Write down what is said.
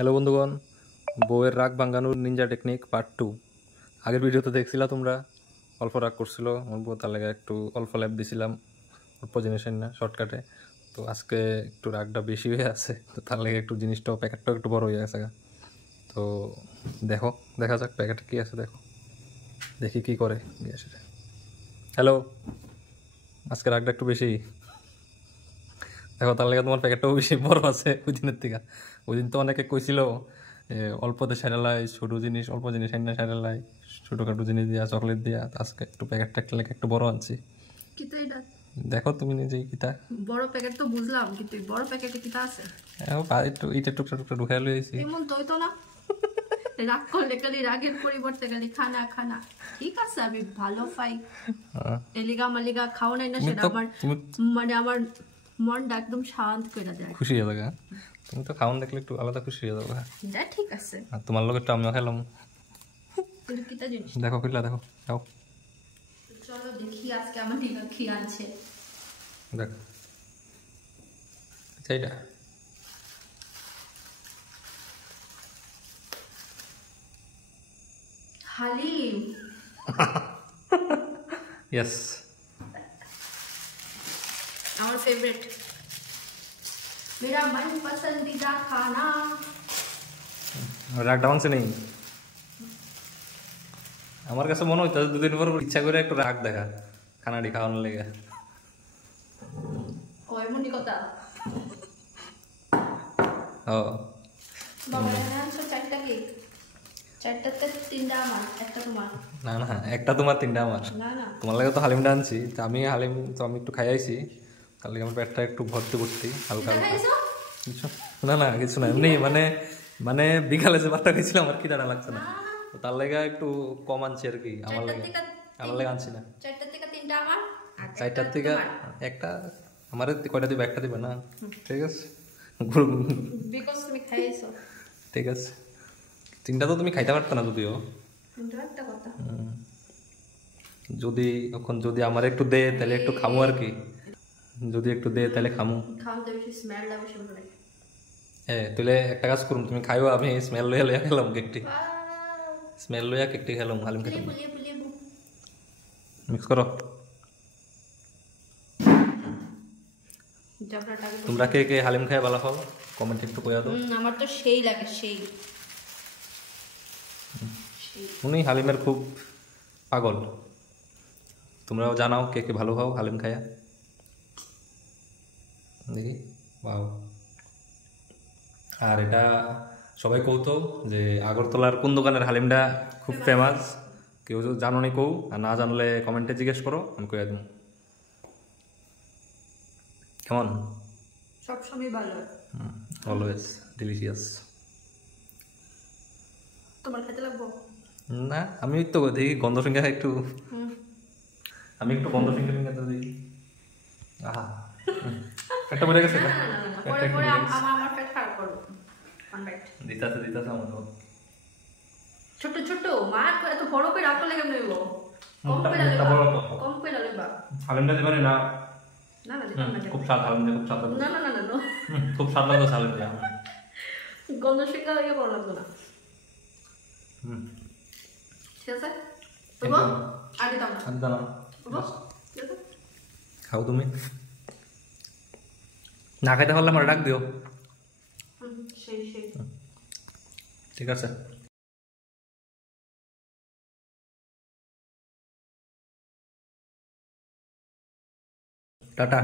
Hello বন্ধুগণ, বউয়ের রাগ ভাঙানোর নিনজা টেকনিক পার্ট 2। আগের ভিডিওতে দেখছিলা তোমরা অল্প রাগ করছিল আমার বউ, তার লাগে একটু অল্প ল্যাপ দিছিলাম, অল্প জিনিস না শর্টকাটে। তো আজকে একটু রাগটা বেশি হয়ে আছে, তো তার লাগে একটু জিনিসটাও প্যাকেটটাও একটু বড় হয়ে গেছে। তো দেখা যাক প্যাকেটে কী আছে, দেখি কী করে সেটা। হ্যালো, আজকে রাগটা একটু বেশি, দেখো তার লাগে তোমার প্যাকেটটাও বেশি বড় আছে ওই দিনের থেকে। ওই দিন তো অনেকে কইছিল অল্পতে সারালাই, ছোটো জিনিস অল্প জিনিস আইনা সারালাই, ছোটোখাটো জিনিস দিয়া চকলেট দিয়া। আজকে একটু প্যাকেটটা একটু বড় আনছি। দেখো তুমি নিজেই কিতা বড় প্যাকেট তো বুঝলাম, কিন্তু বড় প্যাকেটে কিতা আছে? একটু এইটা টুকটা টুকটা ঢুকাই লইছি। এমন তো হইতো না, রাগ করলে খালি রাগের পরিবর্তে খালি খানা খানা। ঠিক আছে, আমি ভালো পাই এলিগা মালিগা খাও নাই না, সেটা আমার মানে আমার মনটা একদম শান্ত করে দেয়, খুশি হয়ে যাবে। তুমি তো খাওয়ান দেখলে একটু আলাদা খুশি হয়ে যাবে। যা ঠিক আছে, আর তোমার লোক একটু আমিও খেলাম। কিন্তু কিতা জিনিস দেখো কিলা, দেখো খাও। চলো দেখি আজকে আমার নিগা কি আনছে। দেখ সেইটা হালিম। यस, আমার ফেভারিট, मेरा मन पसंदीदा खाना। রাগ ডাউন সে নেই। আমার কাছে মনে হইতো দুদিন পর ইচ্ছা করে একটু রাগ দেখা খানাটি খাওয়ানোর লেগে। ও এমনই কথা। ও বাবা এখানে আনছো চারটা কেক, চারটাতে তিনটা আমার, একটা তোমার। না না, একটা তোমার তিনটা আমার। না না, তোমার লাগে তো হালিমটা আনছি, তো আমি হালিম তো আমি একটু খাইয়াইছি, তার লাগে আমার পেটটা একটু ভর্তি ভর্তি হালকা হালকা। কিছু না না, কিছু না, এমনি মানে মানে বিকালে যে ভাতটা খেয়েছিলাম আমার খিদাটা লাগছে না, তো তার লাগে একটু কম আনছি আর কি। আমার লাগে আনছি না। চারটার থেকে তিনটা আমার, চারটার থেকে একটা আমার। কয়টা দিবে? একটা দিবে না? ঠিক আছে, বিকজ তুমি খাইছো। ঠিক আছে, তিনটা তো তুমি খাইতে পারতো না যদিও। কিন্তু একটা কথা, যদি এখন যদি আমার একটু দে তাহলে একটু খামু আর কি। যদি একটু দে তাহলে খামু। খাওয়াতে বেশি স্মেলটা বেশি ভালো লাগে। হ্যাঁ, তাহলে একটা কাজ করুম, তুমি খাইও, আমি স্মেল লইয়া লইয়া খেলাম কেকটি। স্মেল লইয়া কেকটি খেলাম, হালিম খেলাম। মিক্স করো। তোমরা কে কে হালিম খাই ভালো খাও কমেন্ট একটু কইয়া দাও। আমার তো সেই লাগে, সেই। উনি হালিমের খুব পাগল। তোমরাও জানাও কে কে ভালো খাও হালিম খায়া দেখি। বাও। আর এটা সবাই কৌতো যে আগরতলার কোন দোকানের হালিমটা খুব ফেমাস। কেউ যদি জানো নি কৌ, আর না জানলে কমেন্টে জিজ্ঞেস করো, আমি কইয়া দেবো। কেমন? সবসময় ভালো, অলওয়েজ ডিলিশিয়াস। তোমার খেতে লাগবো না, আমি তো দেখি গন্ধ সিংহা একটু, আমি একটু গন্ধ সিংহা তো দিই। আহা, একটা বেড়ে গেছে। দিতাছে আমার ছোট ছোট মা এত বড় করে রাখলে কেমন হইব? কম করে লইবা। হালিমটা দিবানি না? না না, খুব স্বাদ হালিম, খুব স্বাদ। না না না না, খুব স্বাদ লাগতো হালিমটা। গন্ধ শিকা হইয়া বড় লাগতো না। ঠিক আছে, আগে দাও না। খাও তুমি, না খাইতে পারলে আমার ডাক দিও। ঠিক আছে, টাটা।